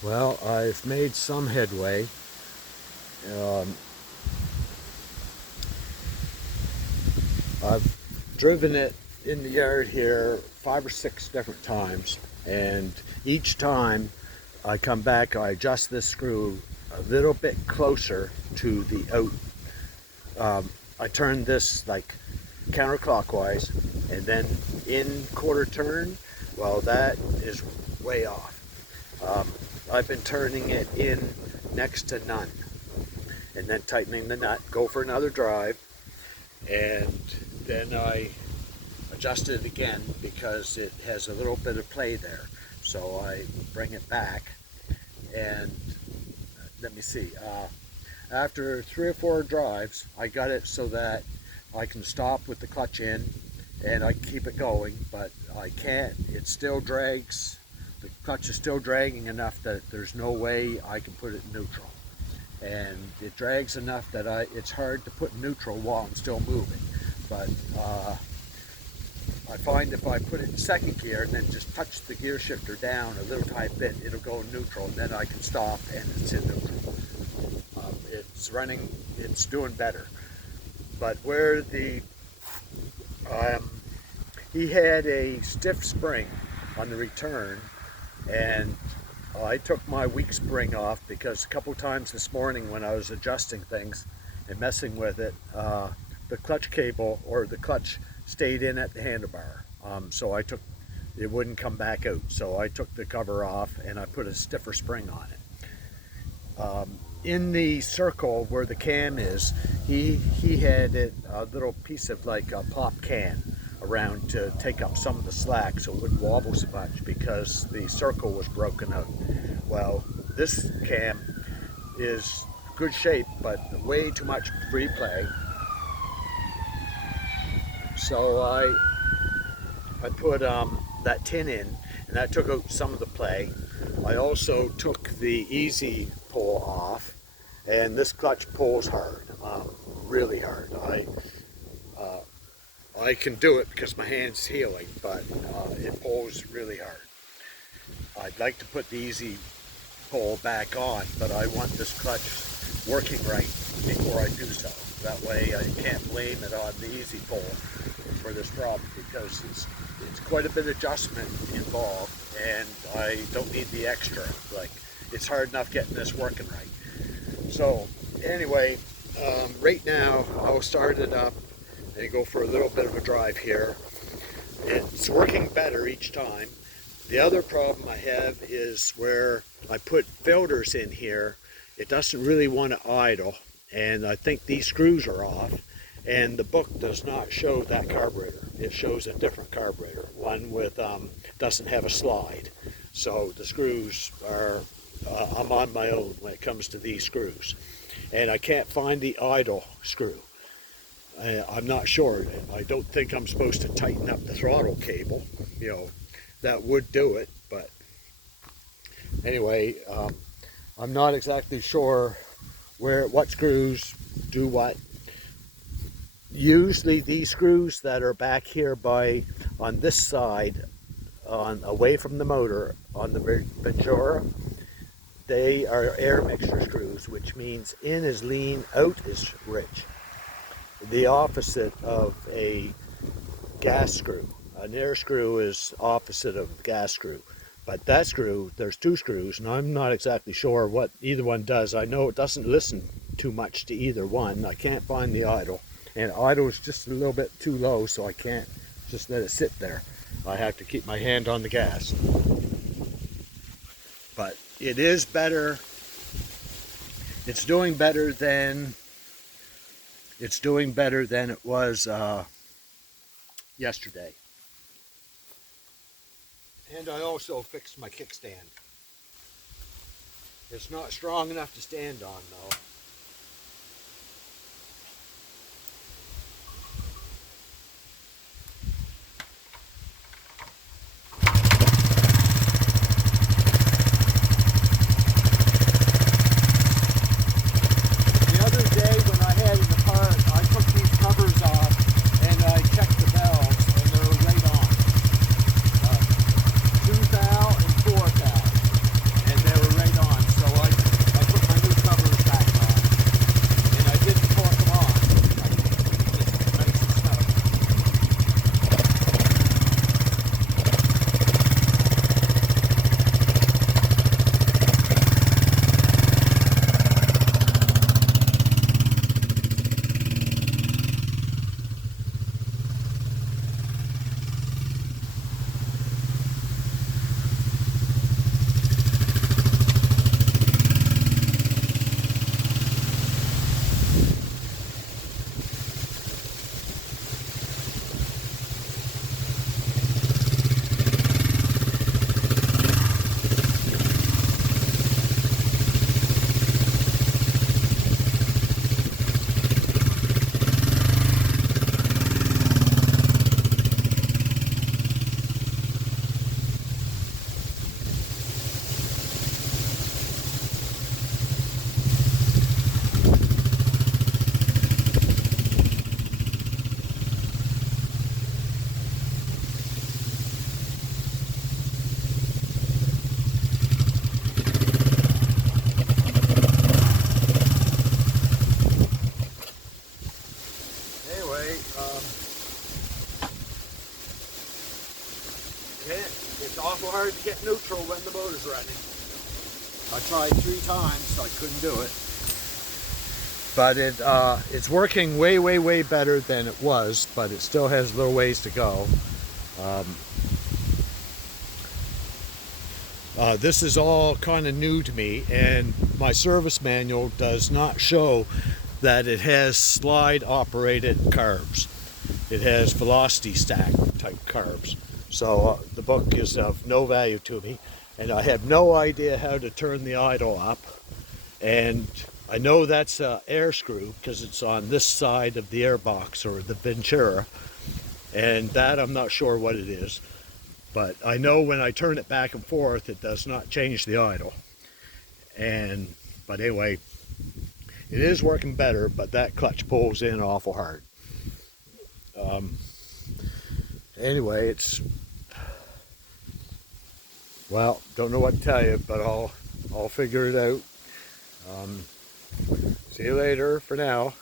Well, I've made some headway. Um, I've driven it in the yard here 5 or 6 different times, and each time I come back, I adjust this screw a little bit closer to the out. I turn this like counterclockwise, and then in quarter turn, well, that is way off. Um, I've been turning it in next to none, and then tightening the nut, go for another drive, and then I adjust it again because it has a little bit of play there. So I bring it back, and let me see, after 3 or 4 drives, I got it so that I can stop with the clutch in and I keep it going, but I can't, it still drags, the clutch is still dragging enough that there's no way I can put it in neutral. And it drags enough that it's hard to put in neutral while I'm still moving. But I find if I put it in second gear and then just touch the gear shifter down a little tiny bit, it'll go in neutral, and then I can stop and it's in neutral. It's running, it's doing better. But where he had a stiff spring on the return, and I took my weak spring off because a couple times this morning when I was adjusting things and messing with it, the clutch cable or the clutch stayed in at the handlebar. So it wouldn't come back out. So I took the cover off and I put a stiffer spring on it. In the circle where the cam is, he had a little piece of like a pop can around to take up some of the slack so it wouldn't wobble so much because the circle was broken out. Well, this cam is good shape, but way too much free play. So I put that tin in, and that took out some of the play. I also took the easy pull off, and this clutch pulls hard, really hard. I can do it because my hand's healing, but it pulls really hard. I'd like to put the easy pull back on, but I want this clutch working right before I do so. That way I can't blame it on the easy pull for this problem, because it's quite a bit of adjustment involved, and I don't need the extra. Like, it's hard enough getting this working right. So anyway, right now I'll start it up and go for a little bit of a drive here. It's working better each time. The other problem I have is where I put filters in here, it doesn't really want to idle, and I think these screws are off, and the book does not show that carburetor. It shows a different carburetor, one with doesn't have a slide. So the screws are, I'm on my own when it comes to these screws, and I can't find the idle screw. I'm not sure. I don't think I'm supposed to tighten up the throttle cable. You know, that would do it, but anyway, I'm not exactly sure what screws do what. Usually these screws that are back here on this side, away from the motor, on the Ventura, they are air mixture screws, which means in is lean, out is rich. The opposite of a gas screw. An air screw is opposite of a gas screw. But that screw, there's 2 screws, and I'm not exactly sure what either one does. I know it doesn't listen too much to either one. I can't find the idle. And idle is just a little bit too low, so I can't just let it sit there. I have to keep my hand on the gas. But it is better. It's doing better than it was yesterday. And I also fixed my kickstand. It's not strong enough to stand on though. The other day when I had it apart, I took these covers off and I checked the valves, and they were right on. 2 thou and 4 thou, and they were right motors running. I tried 3 times, I couldn't do it. But it's working way better than it was, but it still has a little ways to go. This is all kind of new to me, and my service manual does not show that it has slide operated carbs. It has velocity stack type carbs. So the book is of no value to me, and I have no idea how to turn the idle up. And I know that's an air screw because it's on this side of the airbox or the Ventura, and that I'm not sure what it is. But I know when I turn it back and forth, it does not change the idle. But anyway, it is working better, but that clutch pulls in awful hard. Anyway, well, don't know what to tell you, but I'll figure it out. See you later for now.